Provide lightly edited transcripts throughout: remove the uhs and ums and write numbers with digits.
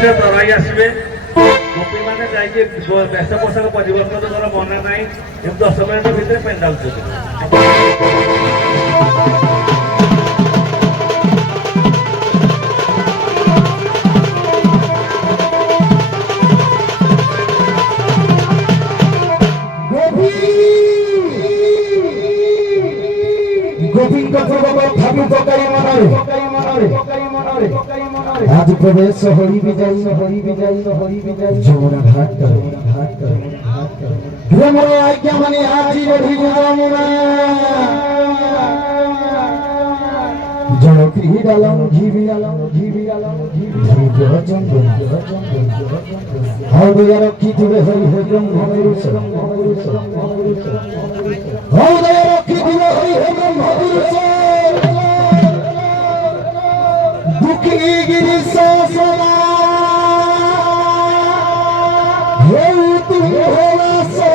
से तराई आसवे गोपी मैंने जाइए बेश पोशाक परिवर्तन कर मना ना 10 मिनिट भितर पेंडाल गोविंद ठाकुर पकाई मनारे आज प्रवेश हरि विजय जमुना घाट भ्रमण आज्ञा माने आजी रही जमुना जल क्रीडालम जीवियालम हृदय रखिथिबे हरि ब्रह्म पुरुष हृदय रखिथिबे हरि ब्रह्म पुरुष दुखी गिरि ससना हे तू भोला से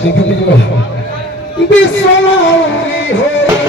বিশ্বনারী হরি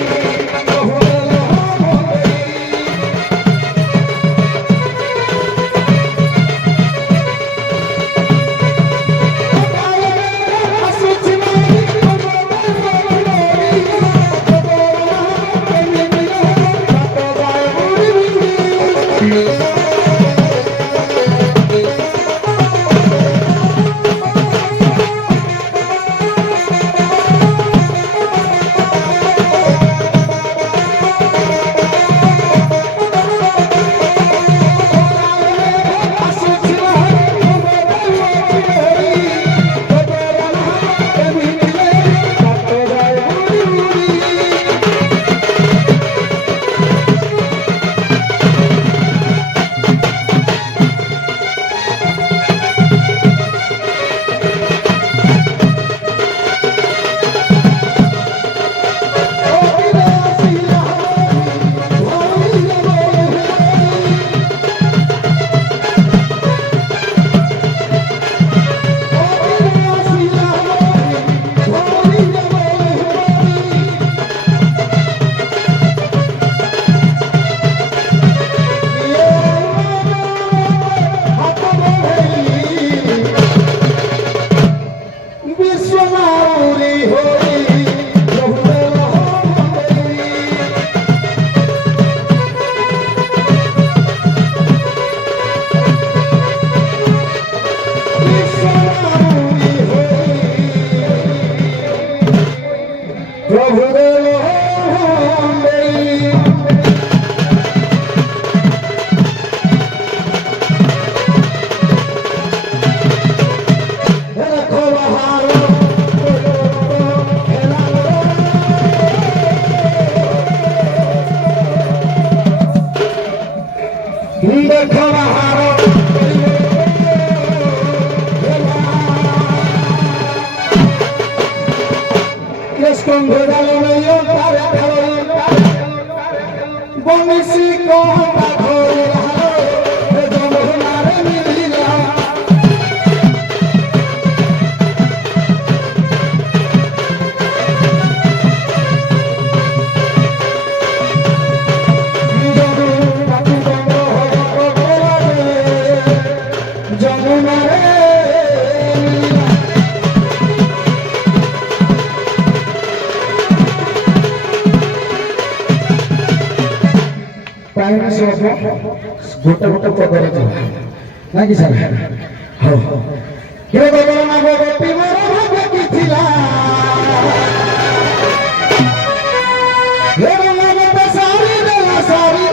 বংশী কথা ধরে যমুনারে মিলিলা যমুনারে গোটা গোটা পদরে নাকি স্যার হ্যাঁ হে ভগবান ভগবতী মোর ভাগ্য ଥିଲା হে ভগবান সারি দেলা সারি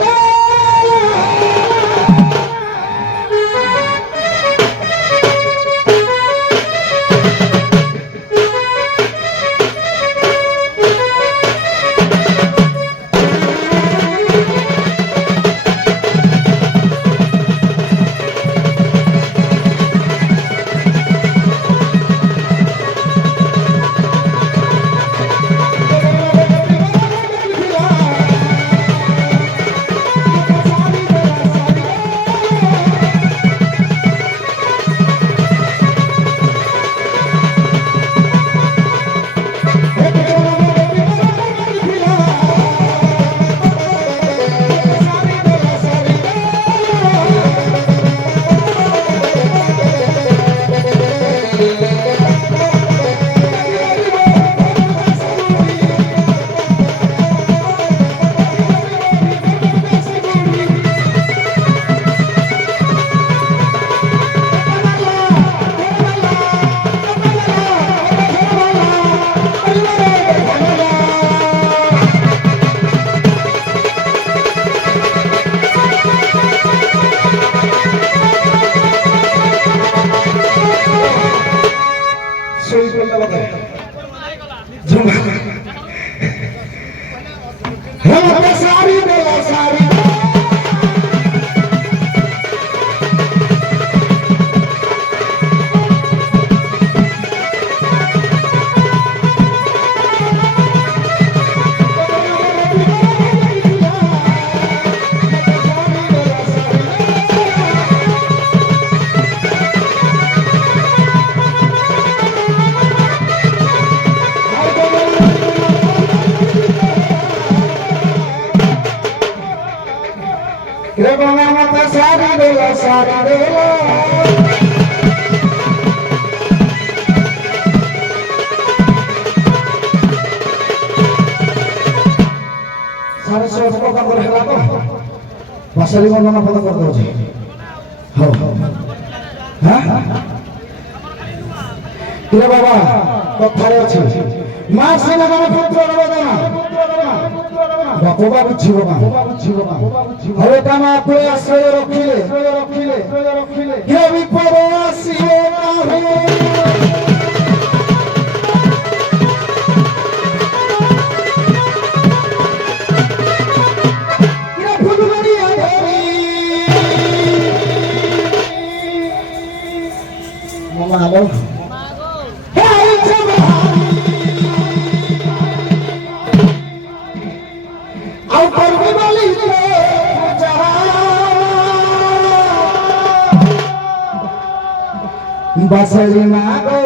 सारी बोला सारी सारी देला सारे सोच को काम कर हेला को बसली मन पद कर दो हो हां रे बाबा कथारे अछि मां सेना गाना पुत्र रबदना बाबा बुझिबो हरे काम आपले आश्रय रखिले हे विपद आसीबो नाही Mago. Hey, I'll put me my Basari mago,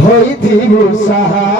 Hoi thibu saha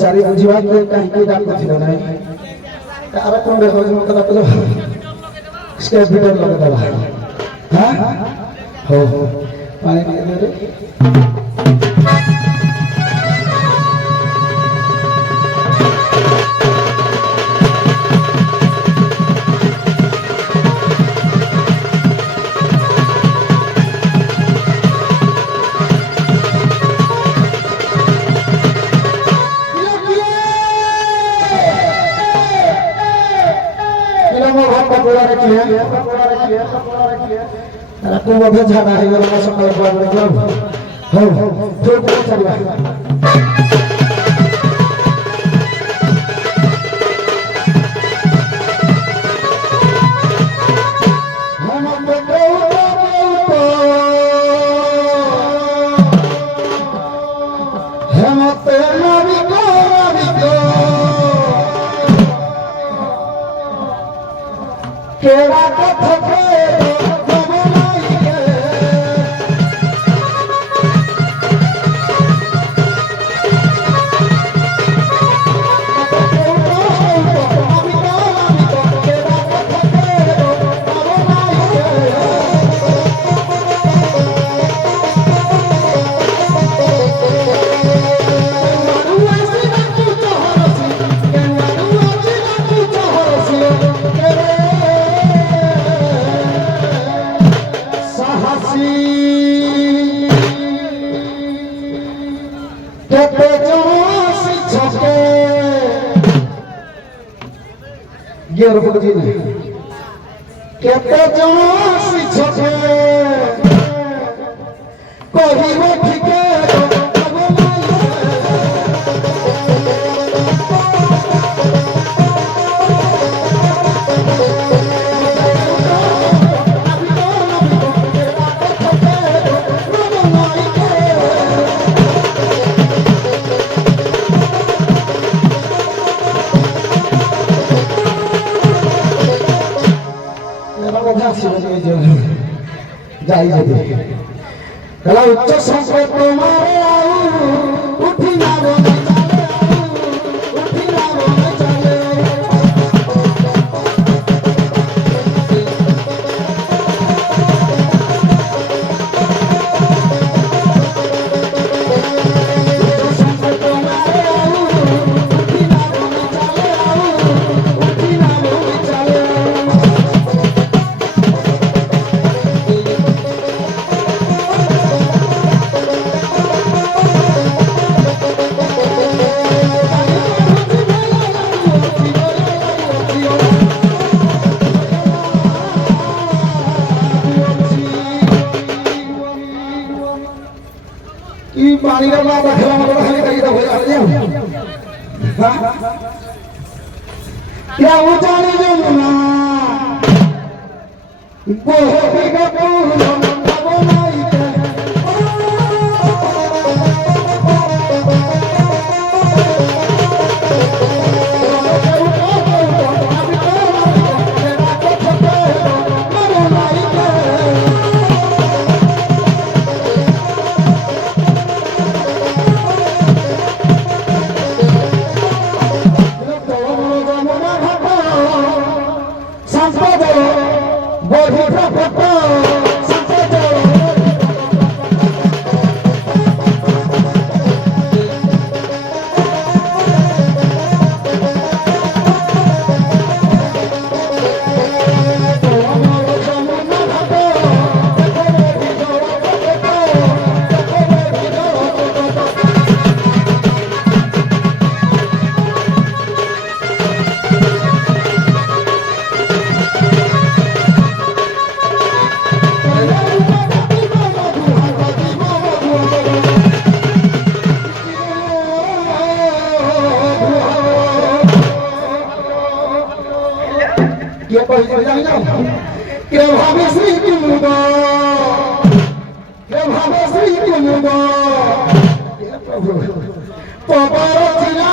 चारी बुझिवा के कहीं डाल को थिला नहीं अरे कौन देखो मतलब तो इसके भीतर लगा दला हां हो पानी दे रे aku mau bicara hari ini masuk ke dalam dalam ho coba cari केड़ा कथा केते जण सिछके कहिबो যাই যেতে গলা উচ্চ সম্পদ তোমারে আউ উঠি না বনে চলে আউ উঠি না বনে চলে কি পানির না দেখলাম আমরা খালি খালি তো হয়ে যাবে क्या उजानी जमुना बोहे का फूल बनाई के के भावे श्री कुमुदा के भावे श्री कुमुदा हे प्रभु पवार जिला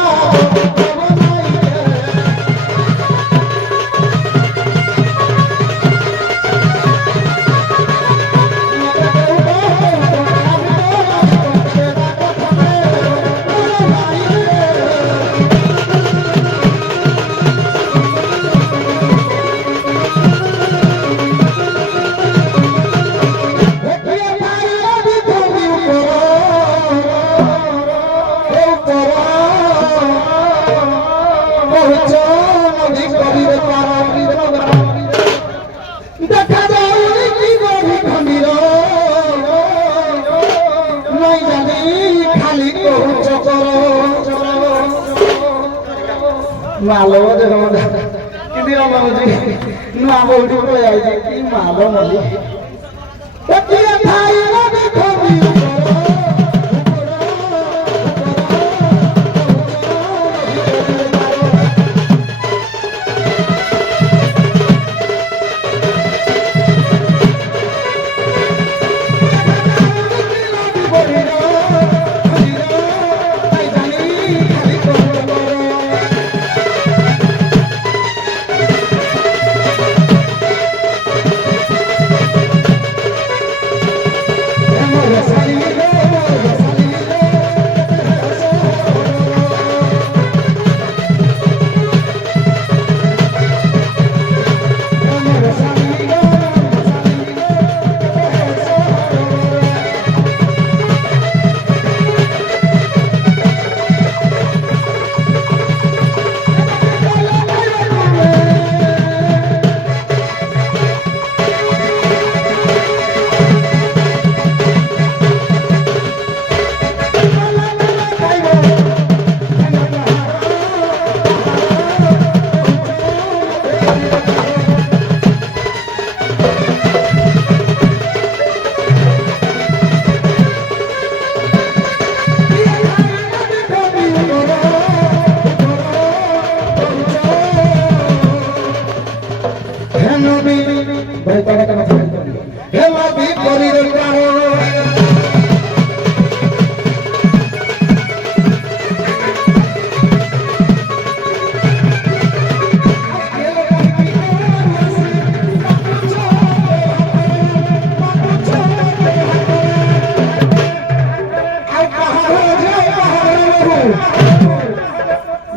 मालो देखो कितनी मालूम जी ना बोल रही हो यार कि मालो मली बच्चे भाई ना देखो Yes,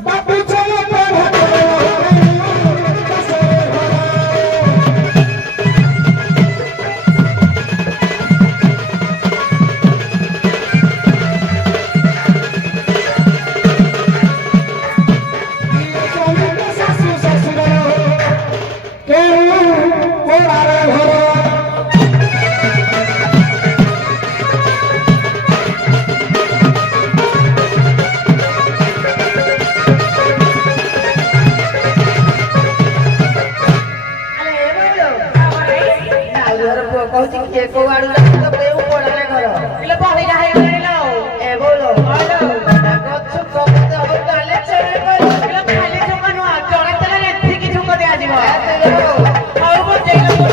बापू चलो पढ़ा କହୁଛି କିଏ କୋଉ ଆଡୁ ଯାଉଛି ତ କେଉଁ ପଡାରେ ଘର ଇଲେ ପହିଲା ହେଇଗଲା ଏ ବୋଲ ଗଛ କମତେ ହବ ତାହେଲେ ଚଳେ କହିଲେ ଖାଲି ଠୁକା ନୁହଁ ଚଳେ ତାହେଲେ ଏତିକି ଠୁକା ଦିଆଯିବ ହଉ ବଜେଇଲ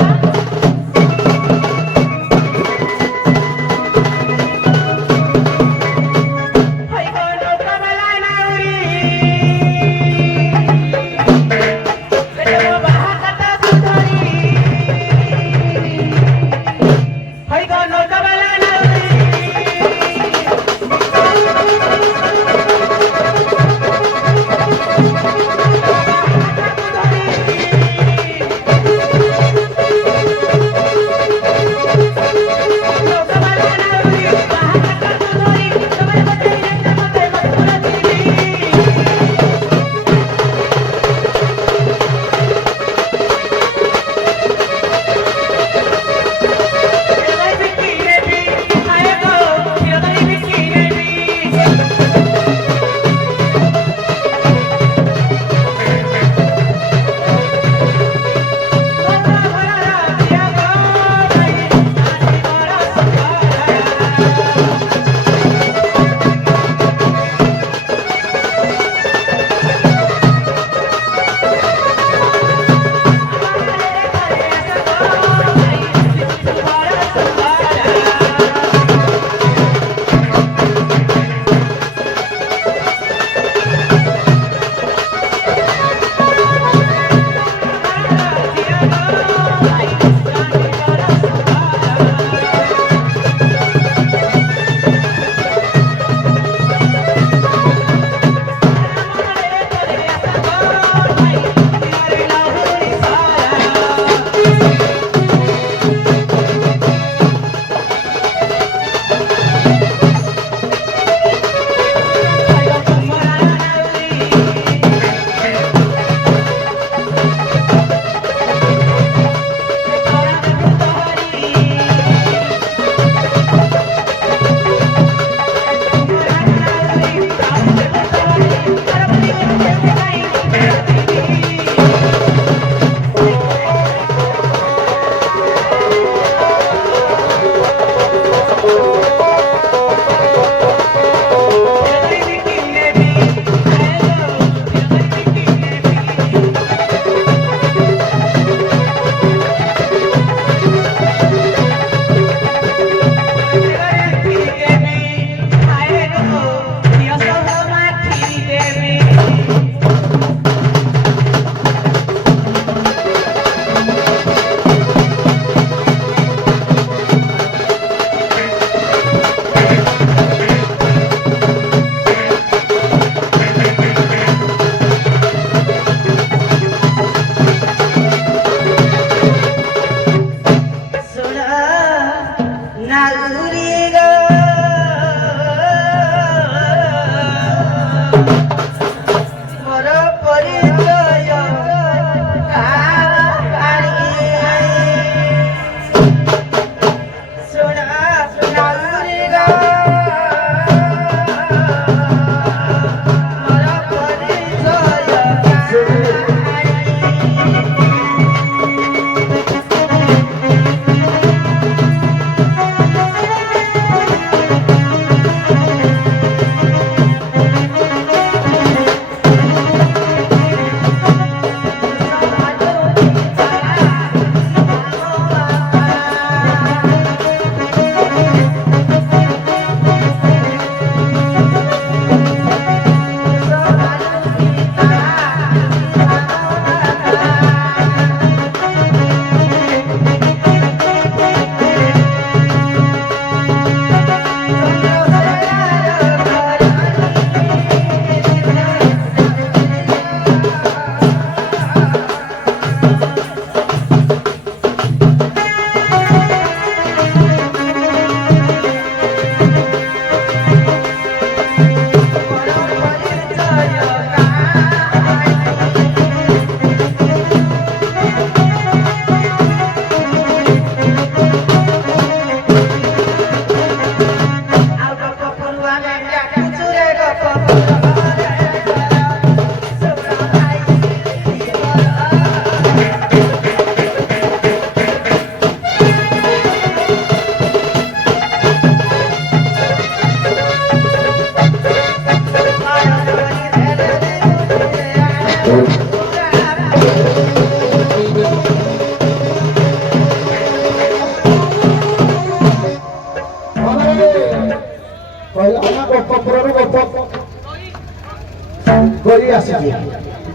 ଗରି ଆସିଛି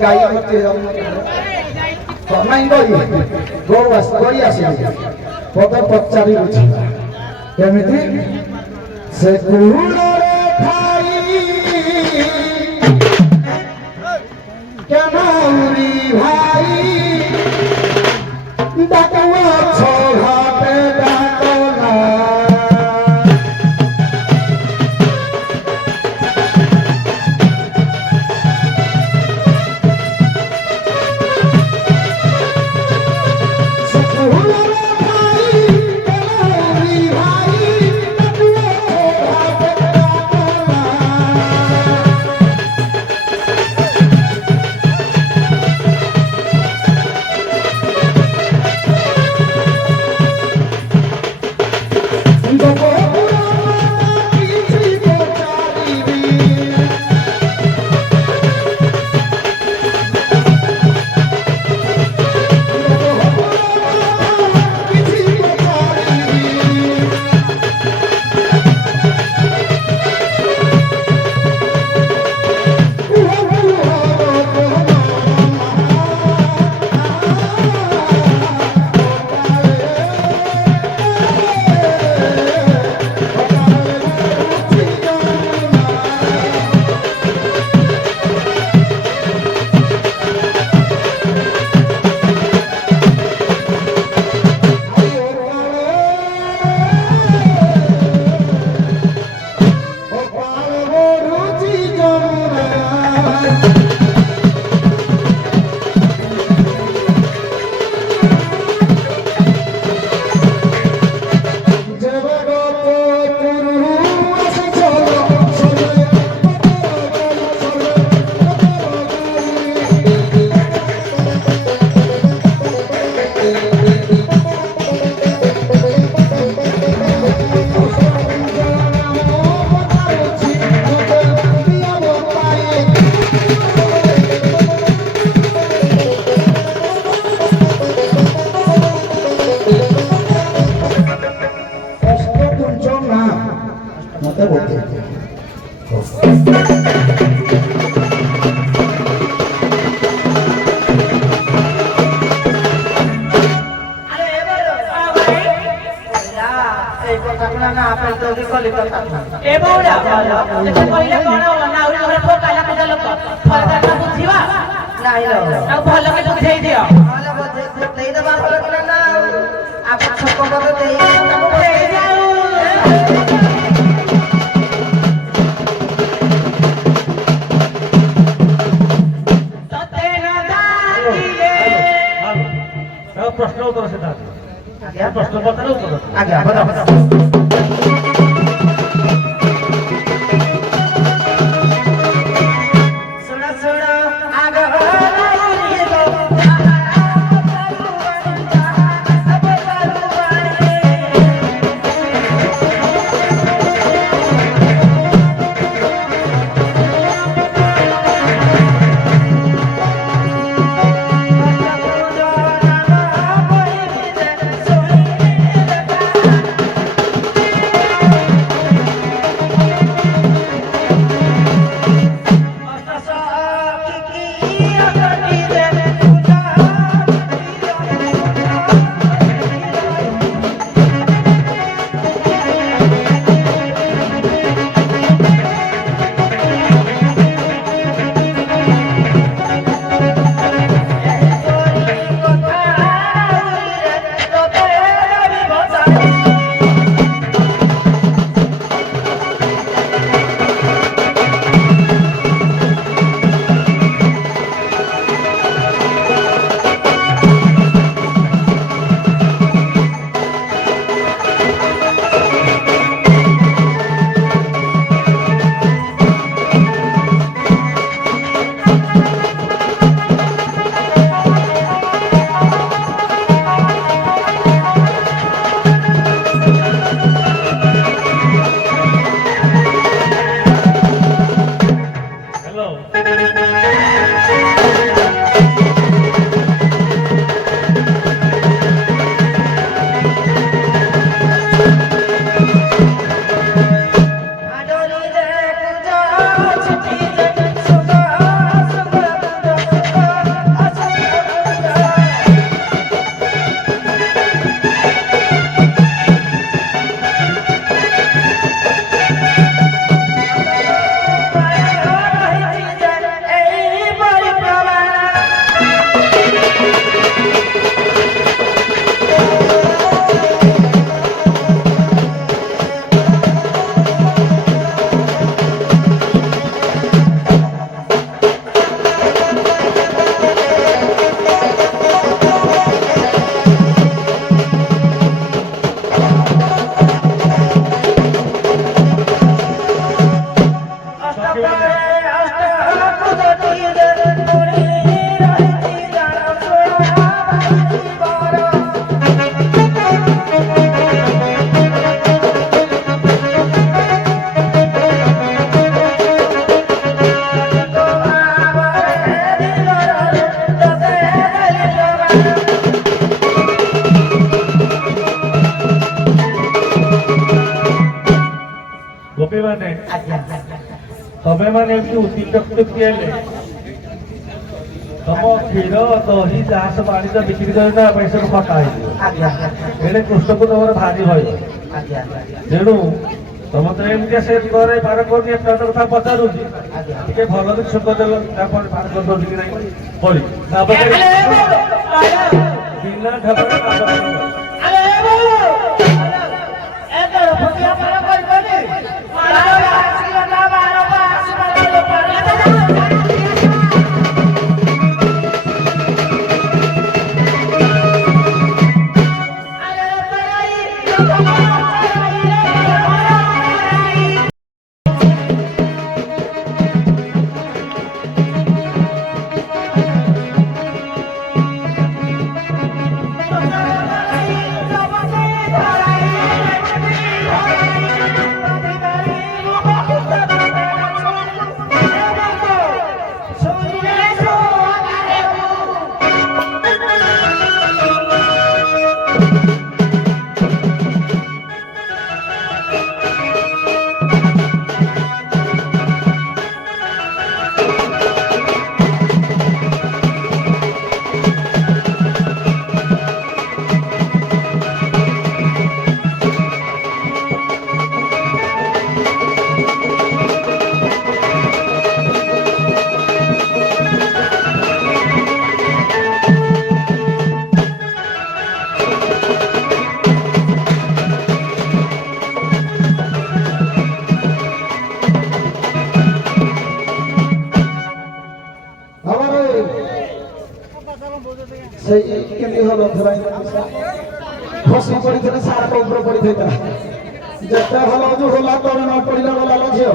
ଗାଈ ମତେ ନାଇଁ ଗରି ଗରି ଆସିଛି ପଦ ପଚାରି ବୁଝିବା କେମିତି ସେ କୁଳରେ ଖାଇ কেনাউরি ভাই ডাকুয়া ছড়াতে ডাকনা ପ୍ରଶ୍ନ ଉତ୍ତର ସେଟା ପ୍ରଶ୍ନ ପତ୍ର ଉତ୍ତର ଆଜ୍ଞା ଗୋପୀ ମାନେ ତମେ ମାନେ ଏମିତି ଉତ୍ତିକ୍ତ ହେଲେ ତମ କ୍ଷୀର ଦହି ଯାହା ସବୁ ଆଣିଛ ବିକ୍ରି କରି ତା ପଇସାକୁ ଖଟା ହେଇଯିବ। ଏଣେ କୃଷ୍ଣକୁ ତମର ଭାରି ଭୟ। ତେଣୁ ତମେ ତ ଏମିତିଆ ସେ ଘରେ ବାର କରୁନି ଏତେ କଥା ପଚାରୁଛି ଟିକେ ଭଲ ଜିନିଷ କରିଦେଲ ତାପରେ ବାର କରିଦଉଛି କି ନାହିଁ ପରି ବିନା କେମିତି ହଲ ଖସି ପଡିଥିଲେ ସାର ଉପରେ ପଡିଥିଲା ଯେତେ ଭଲ ଯୋଉ ହେଲା ତଳେ ନ ପଡିଲେ ଗଲା ଲ ଝିଅ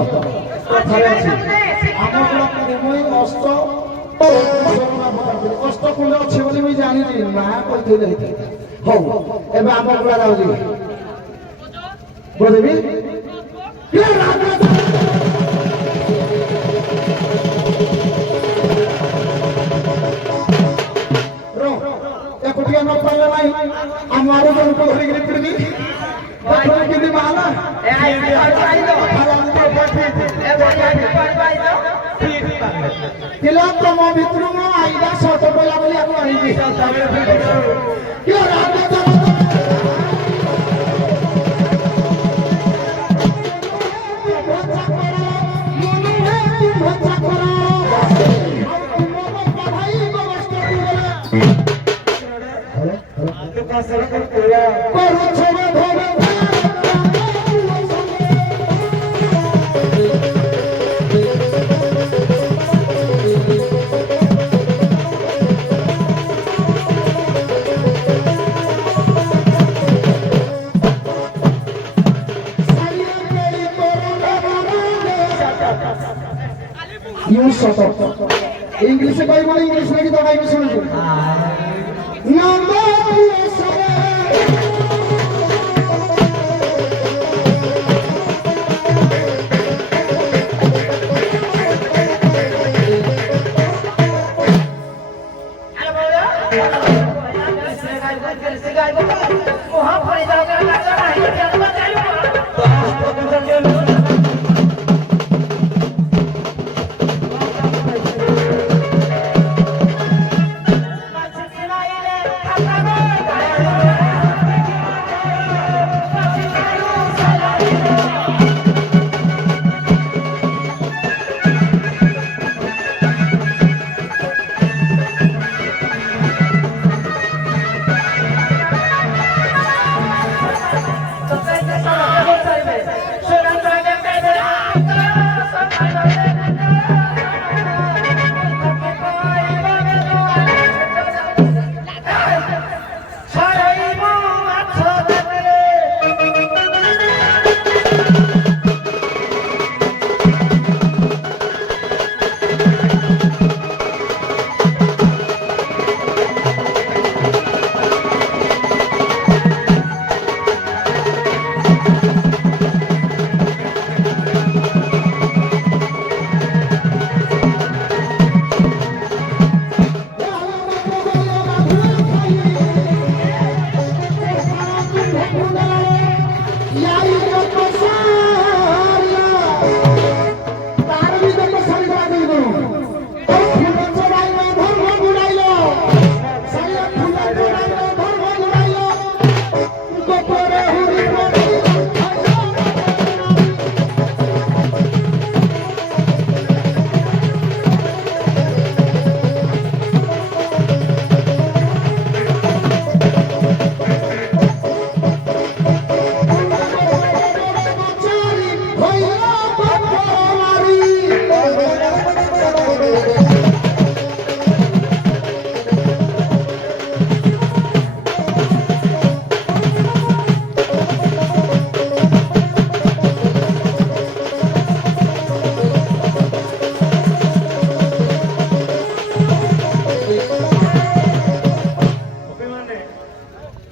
କଥାରେ ଅଛି ଆମର ମୁଇଁ କଷ୍ଟ କଷ୍ଟ କୋଉଠି ଅଛି ବୋଲି ମୁଇଁ ଜାଣିନି ମା କହିଥିଲେ ହଉ ଏବେ ଆମ ଗୁଡା ଯାଉଛି ବୁଝିବି ଏକୁଟିଆ ନ ପାଇଲେ ନାହିଁ ଆମ ଆଡୁ ଜଣକୁ ଧରିକିରି ପିଡ଼ିବି କେମିତି ମାଲା ପିଲା ତମ ଭିତରୁ ମୁଁ ଆଇଲା ସତ ପଇଲା ବୋଲି ଆକୁ ଆଣିବି You shut up. English कहीं बोले English में की तो कहीं भी सुनो। नंबर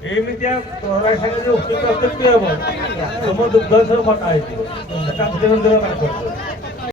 ଏମିତିଆ ତୋରା ସାଙ୍ଗରେ ଉପକୃତ କେମିତି ହବ? ତମ ଦୁଗ୍ଧ ସବୁ ଫଟା ହେଇଯିବ। ତା ବୁଝେଇ ଦେବା କାମ କରୁଛ।